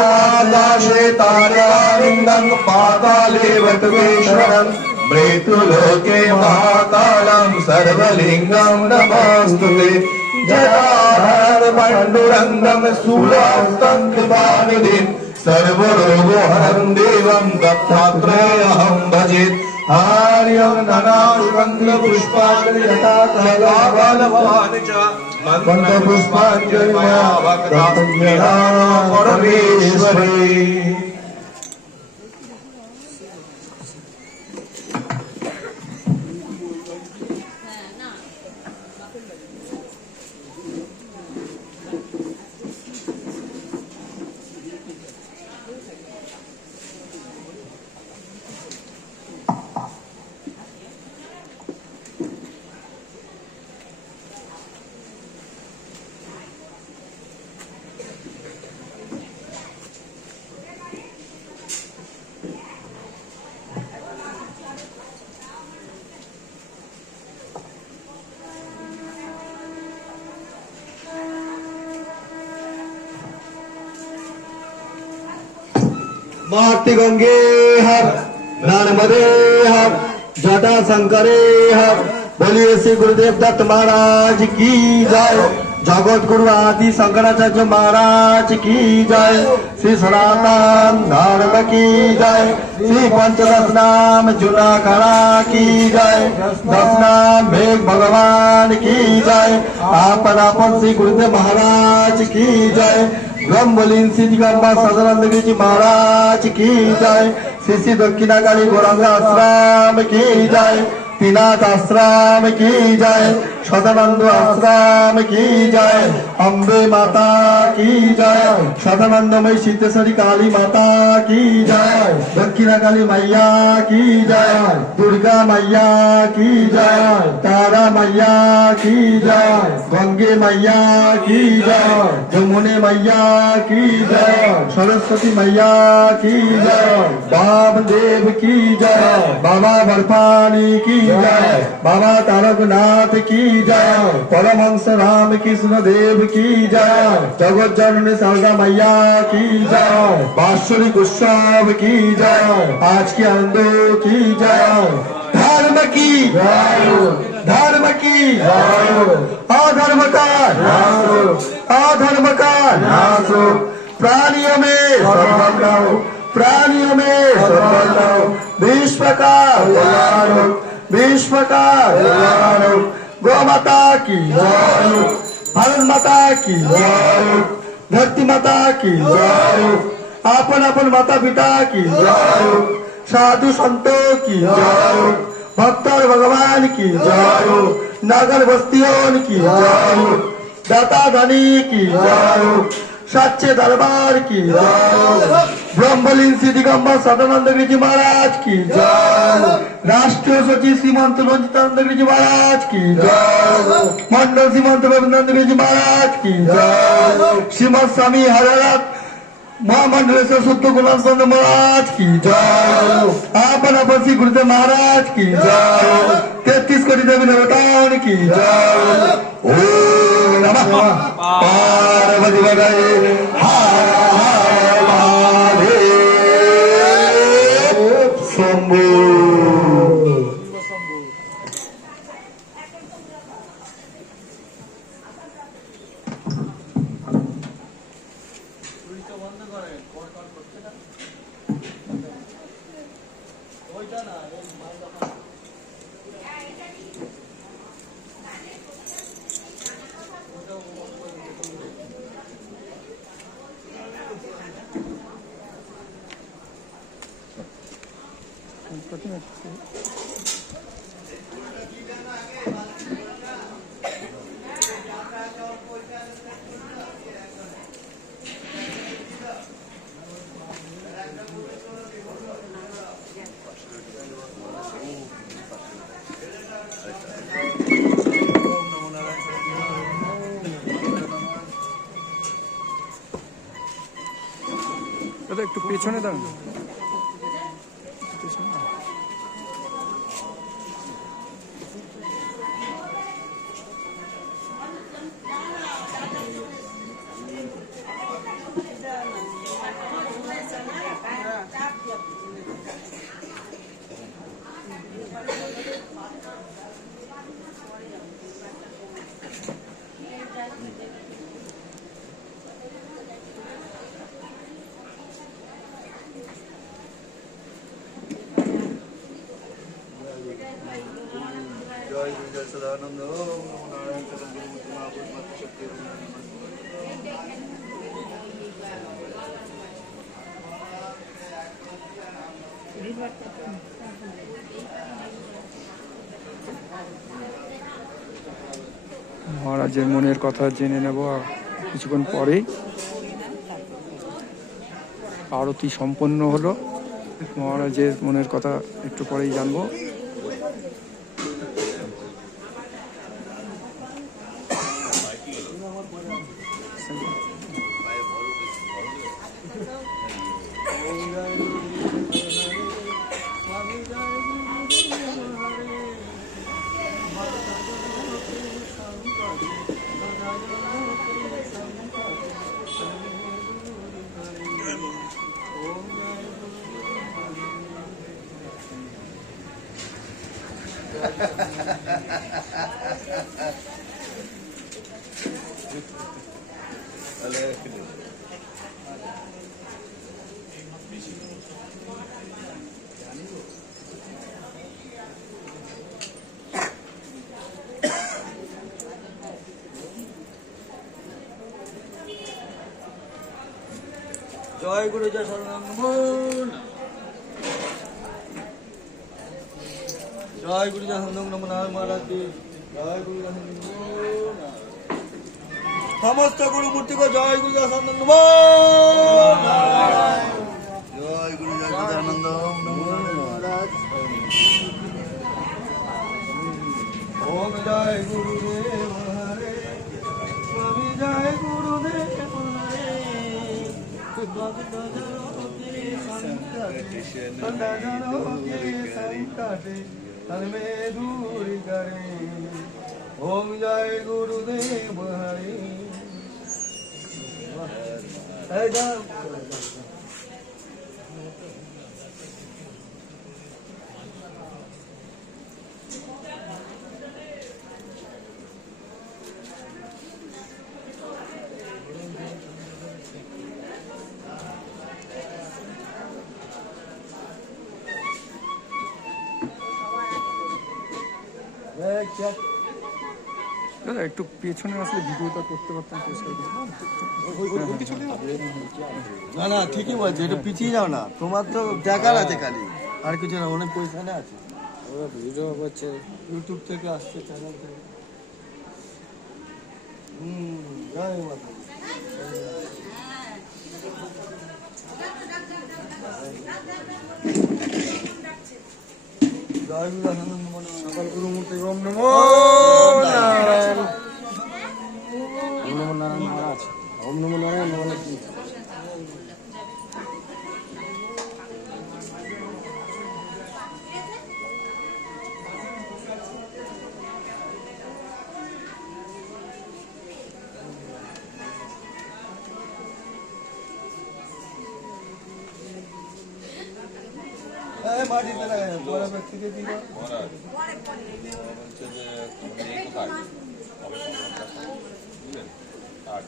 आकाशे तारालिङ्गं पाताले वटुकेश्वरं मृत्युलोके महाकालं सर्वलिङ्गं नमोऽस्तुते जटाधर पाण्डुरङ्गं शूलास्तं कृपानिधिं सर्वरोगहरं देवं दत्तात्रेयं भजे आर्यं ननाशुगन्धपुष्पाणि यथाकालभवानि च मन्त्रपुष्पाञ्जलि मया भक्ता परमेश्वरी। माटी गंगे हर नर्मदे हर जटा शंकरे हर। बोलिए श्री गुरुदेव दत्त महाराज की जय। जगत गुरु आदि शंकराचार्य महाराज की जय। श्री सनातन धर्म की जय। श्री पंचदश नाम जुनाखड़ा की जय। 10 नाम मेघ भगवान की जय। आपन श्री गुरुदेव महाराज की जय। ब्रह्मलीन श्री दिगंबर सदानंद गिरी जी महाराज की जय। श्री श्री दक्षिणाकाली गौरांग आश्रम की जय। तीनाथ आश्रम की जय। सदानंद आश्रम की जय। अम्बे माता की जय। सदानंदमयी सिद्धेश्वरी काली माता की जय। दक्षिणाकाली मैया की जय। दुर्गा मैया की जय। तारा मैया की जय। गंगे मैया की जय। जमुने मैया की जय। सरस्वती मैया की जय। वामदेव की जय। बाबा बर्फानी की जय। बाबा तारकनाथ की जय। परमहंस राम कृष्ण देव की जय। जगत जननी शारदा मैया की जय। वार्षिक उत्सव की जय। आज के आनंदों की जय। धर्म की जय। धर्म की जय। अधर्म का नाश हो। अधर्म का नाश हो। प्राणियों में सद्भावना हो। प्राणियों में सद्भावना हो। विश्व का कल्याण हो। विश्व का कल्याण हो। गौ माता की जय हो। भारत माता की जय हो। धरती माता की जय हो। अपन माता पिता की जय हो। साधु संतों की जय हो। भक्त और भगवान की जय हो। नगर बस्तियों की जय हो। दाता धनी की जय हो। सच्चे दरबार की जय हो। ब्रह्मलीन श्री दिगंबर सदानंद गिरी जी महाराज की जय। राष्ट्रीय सचिव श्रीमंत रंजितानंद गिरी जी महाराज की जय। मंडल श्रीमंत रविंद्र गिरी जी महाराज की जय। श्रीमद स्वामी हरिहरनाथ महामंडलेश्वर शुद्ध गुणानंद महाराज की जय। आपन श्री गुरुदेव महाराज की जय। 33 कोटि देवी देवताओं की जय। ओम नमः पार्वती पतये हर हर महादेव शंभो। একটু পেছনে দাঁড়ান। সদানন্দ ওম নমো নারায়ণ চরণ গুরুমূর্তি মহাপুরুষ মাতৃশক্তি ওম নমঃ। মহারাজের মনের কথা জেনে নেব কিছুক্ষণ পরেই। আরতি সম্পন্ন হলো, মহারাজের মনের কথা একটু পরেই জানবো। জয় গুরু জয় সদানন্দ জয় গুরু জয় সদানন্দ নমো নারায়ণ মহারাজ কি জয় গুরু জয় সদানন্দ সমস্ত গুরু মূর্তি কো জয় গুরু জয় সদানন্দ জয় গুরু জয় সদানন্দ নমো নারায়ণ মহারাজ ওম জয় গুরুদেব হরে স্বামী জয় গুরুদেব হরে ভক্ত জনো কে संकटे तन में दूर करे ओम जय गुरुदेव हरि দাদা একটু পেছনে আসলে ভিডিওটা করতে পারতাম পরিষ্কার করে। না না ঠিকই বলছে, একটু পিছিয়ে যাও না, তোমার তো দেখার আছে খালি, আর কিছু না, অনেক পয়সা আছে। ভিডিও করছে ইউটিউব থেকে আসছে, চ্যানেল থেকে। জয় মাতা জয় গুরু সকল গুরু মূর্তি ওম নমো নারায়ণ ওম নমো নারায়ণ মহারাজ ওম নমো নারায়ণ মহারাজ মাটিতে লাগাই পরে ব্যক্তিকে দিল বলছে যে নেই কোথায় কবে বুঝলেন আর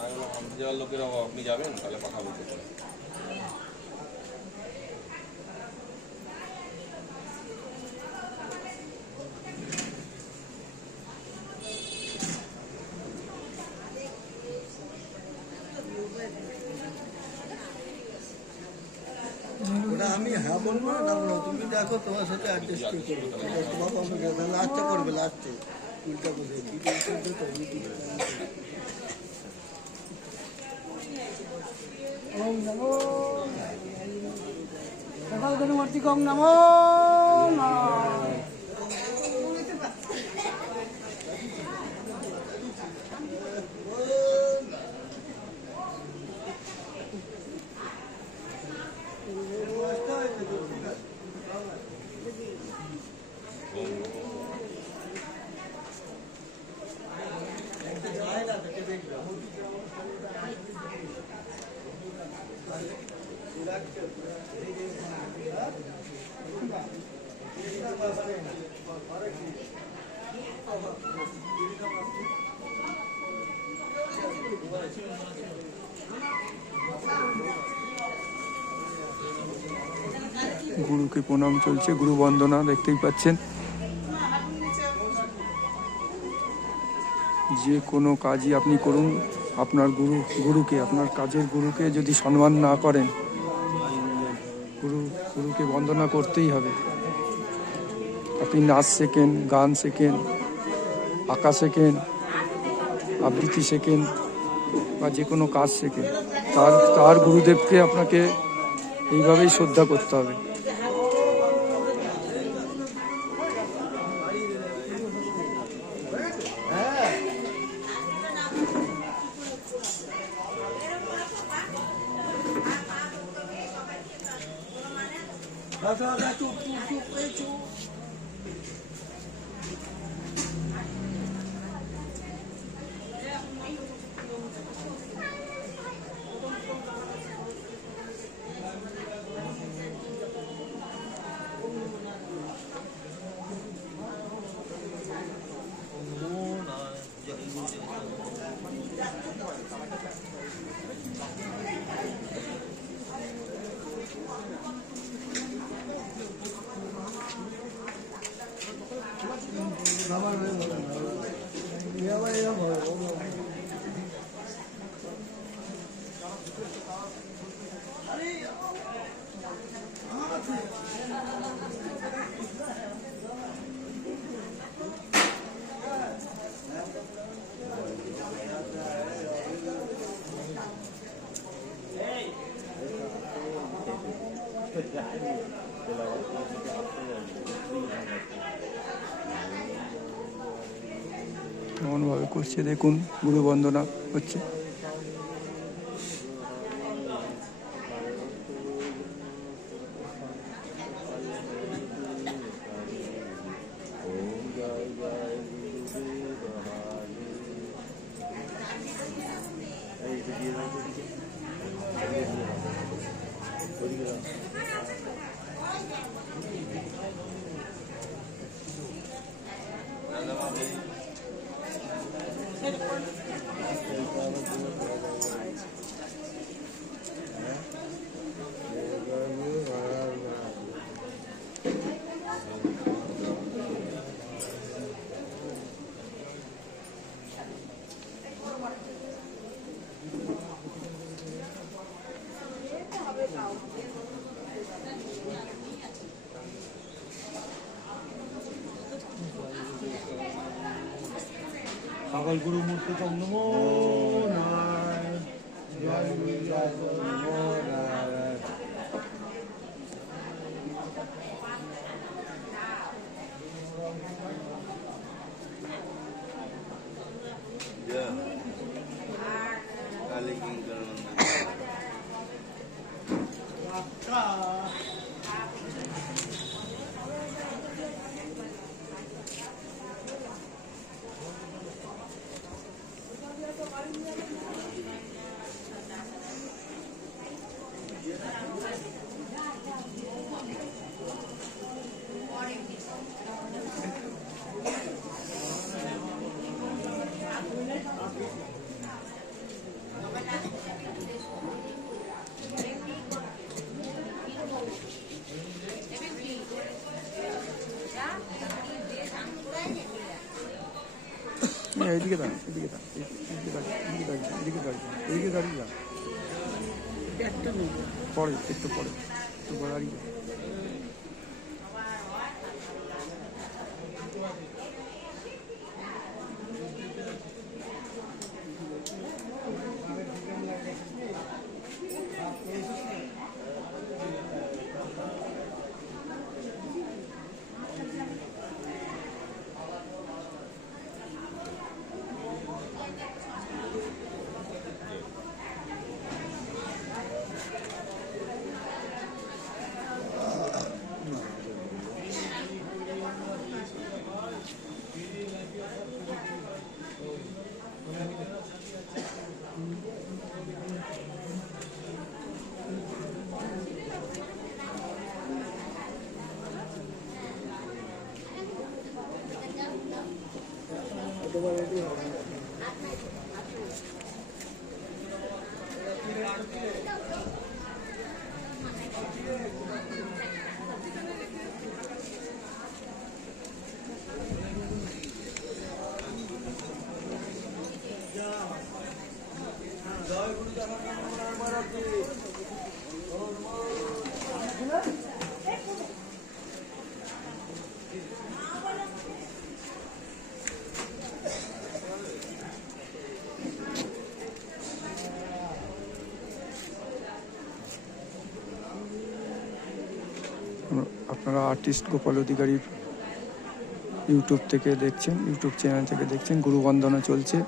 আমি বললাম হামদি যাওয়ার লোকেরা আপনি যাবেন তাহলে কথা বলতে পারেন। আমি হ্যাঁ বলবো না বলবো, তুমি দেখো তোমার সাথে অ্যাডজাস্ট করবে, বাবা আমাকে লাস্টে করবে, লাস্টে উল্টা বসে ওম নমো সকল গুরু মূর্তি ওম নমো নারায়ণ গুরুকে প্রণাম চলছে, গুরু বন্দনা দেখতেই পাচ্ছেন। যে কোনো কাজই আপনি করুন, আপনার গুরুকে, আপনার কাজের গুরুকে যদি সম্মান না করেন, গুরুকে বন্দনা করতেই হবে। আপনি নাচ শেখেন, গান শেখেন, আঁকা শেখেন, আবৃত্তি শেখেন বা যে কোনো কাজ শেখেন, তার গুরুদেবকে আপনাকে এইভাবেই শ্রদ্ধা করতে হবে। কেমনভাবে করছে দেখুন, গুরু বন্দনা হচ্ছে। সকল গুরু মূর্তি নমো নারায়ণ, জয় গুরু জয় গুরু নমো নারায়ণ। এদিকে দাঁড়ান, এদিকে দাঁড়ান, এদিকে দাঁড়িয়ে, এদিকে দাঁড়িয়ে, এদিকে দাঁড়িয়ে, এদিকে দাঁড়িয়ে যান। পরে একটু পরে একটু দাঁড়িয়ে যান। আপনারা আর্টিস্ট গোপাল অধিকারীর ইউটিউব থেকে দেখছেন, ইউটিউব চ্যানেল থেকে দেখছেন। গুরু বন্দনা চলছে।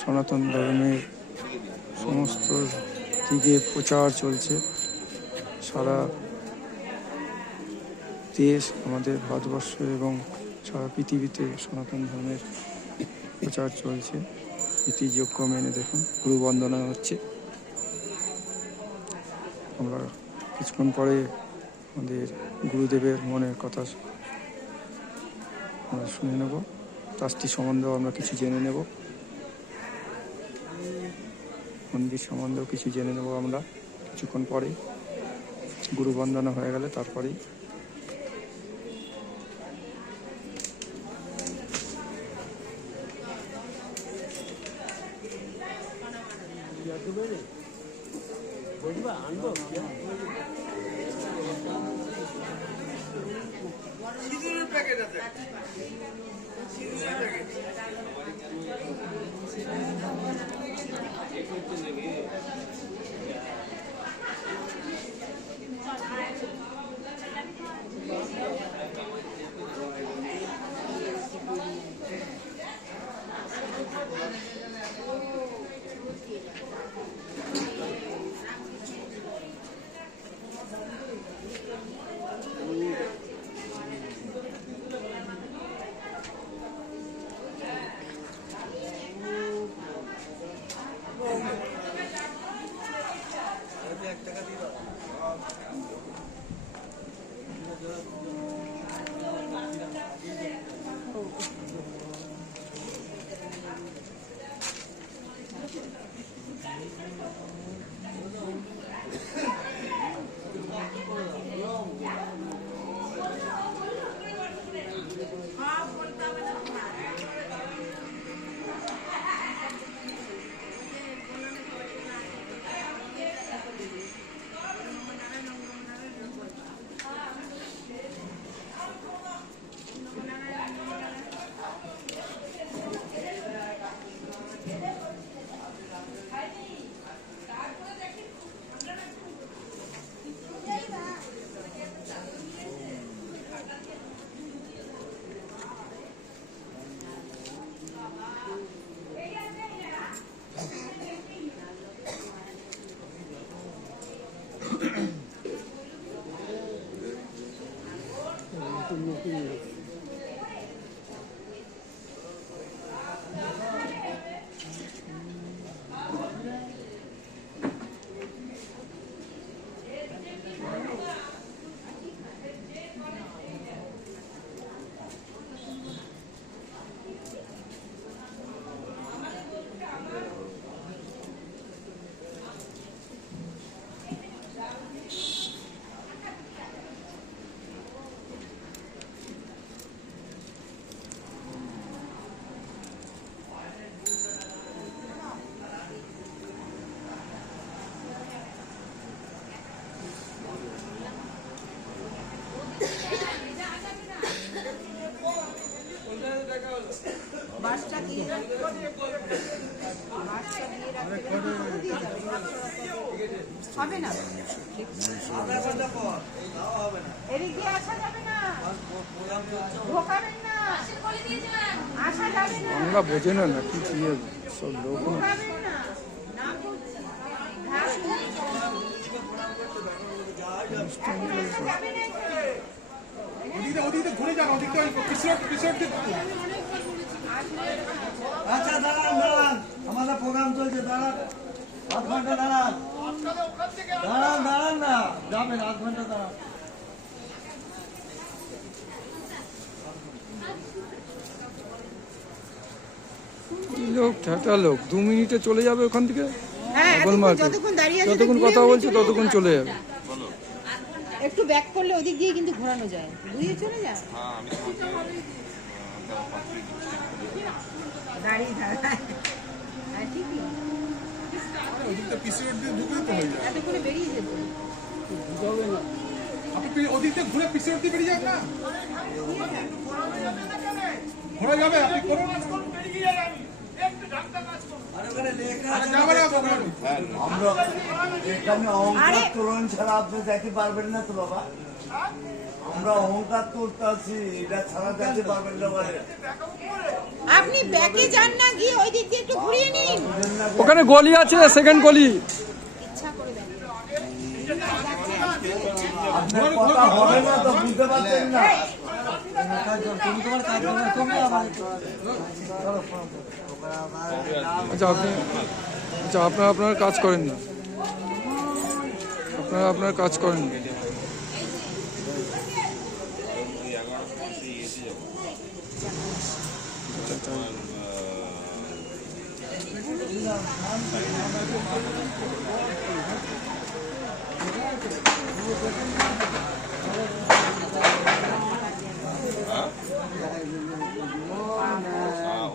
সনাতন ধর্মের সমস্ত দিকে প্রচার চলছে। সারা দেশ, আমাদের ভারতবর্ষ এবং সারা পৃথিবীতে সনাতন ধর্মের প্রচার চলছে। ইতিযোগ্য মেনে দেখুন গুরু বন্দনা হচ্ছে। আমরা কিছুক্ষণ পরে আমাদের গুরুদেবের মনের কথা আমরা শুনে নেব। ট্রাস্টি সম্বন্ধেও আমরা কিছু জেনে নেব, মন্দির সম্বন্ধেও কিছু জেনে নেব আমরা কিছুক্ষণ পরে। গুরু বন্দনা হয়ে গেলে তারপরেই হবে না, এদিক দিয়ে আসা যাবে না, ঢোকাবেন না, আসা যাবে না, বাংলা বোঝে না নাকি কি সব লোক না। ঢোকাবেন না, না আচ্ছা দাঁড়ান দাঁড়ান, আমাদের প্রোগ্রাম চলছে, দাঁড়ান 8 ঘন্টা দাঁড়ান, দাঁড়ান দাঁড়ান না যাবেন 8 ঘন্টা দাঁড়ান। লোক ঠাটা লোক 2 মিনিটে চলে যাবে ওখান থেকে। হ্যাঁ, পাগল মার্কেট। যতক্ষণ কথা বলছে ততক্ষণ চলে যাবে। একটু ব্যাক করলে ওদিক দিয়ে কিন্তু ঘোরানো যায়, ঘুরিয়ে চলে যায়। হ্যাঁ, আমি তোমাকে গাড়ি দাঁড়ায়, পিসিওর দিয়ে ঢুকলে তো হয়ে যায়। এত করে বেরিয়ে যেত। আপনি ওদিক দিয়ে ঘুরে পিসিওর দিয়ে বেরিয়ে যান না, ঘোরা যাবে, আপনি করুন। আরে যাবে না তো ঘোরানো। আমরা এখানে অহংকার তোলন ছাড়া আপনি দেখতে পারবেন না তো বাবা। আমরা অহংকার তুলতেছি, এটা ছাড়া দেখতে পারবেন না বলে। আপনি ব্যাকে যান না, গিয়ে ওই দিক দিয়ে একটু ঘুরিয়ে নিন। ওখানে গলি আছে, সেকেন্ড গলি। ইচ্ছা করে দেন। আপনার কথা হবে না তো বুঝতে পারছেন না। আচ্ছা আপনারা আপনার কাজ করেন না, আপনারা আপনার কাজ করেন না। ওই 11 এসে যাবো।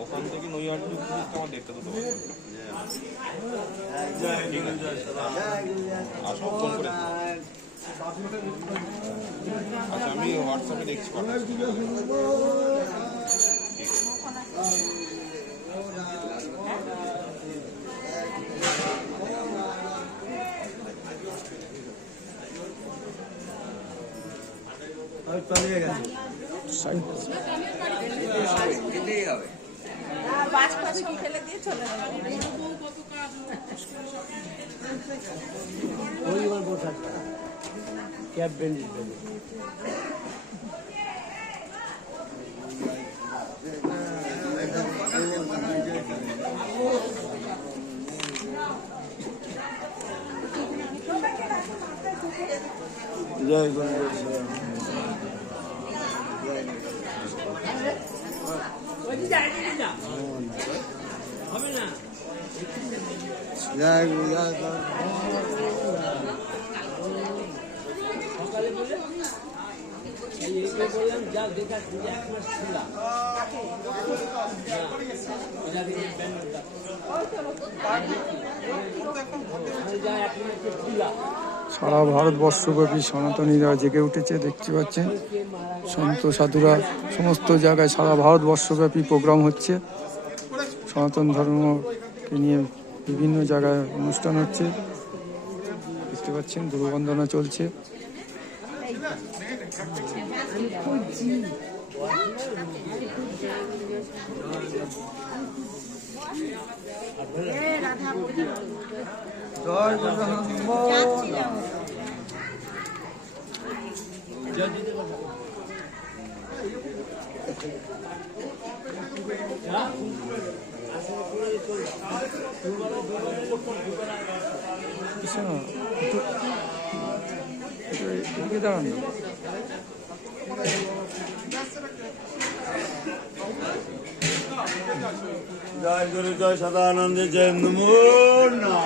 ওখান থেকে নৈহাটি আমার ডেটটা দুটো ঠিক আছে, আসো ফোন করে। আচ্ছা আমি হোয়াটসঅ্যাপে দেখছি পাঠাচ্ছি। ঠিক আছে। বাস পাস ফেলে দিয়ে চলে যাবে। জয় গুরু জয় গুরু জয় সারা ভারতবর্ষব্যাপী সনাতনীরা জেগে উঠেছে, দেখতে পাচ্ছেন। সন্ত সাধুরা সমস্ত জায়গায় সারা ভারতবর্ষব্যাপী প্রোগ্রাম হচ্ছে। সনাতন ধর্মকে নিয়ে বিভিন্ন জায়গায় অনুষ্ঠান হচ্ছে, দেখতে পাচ্ছেন। গুরুবন্দনা চলছে। জয় গুরু এদিকে দাঁড়ান না। জয় গুরু জয় সদানন্দ জয় নমো না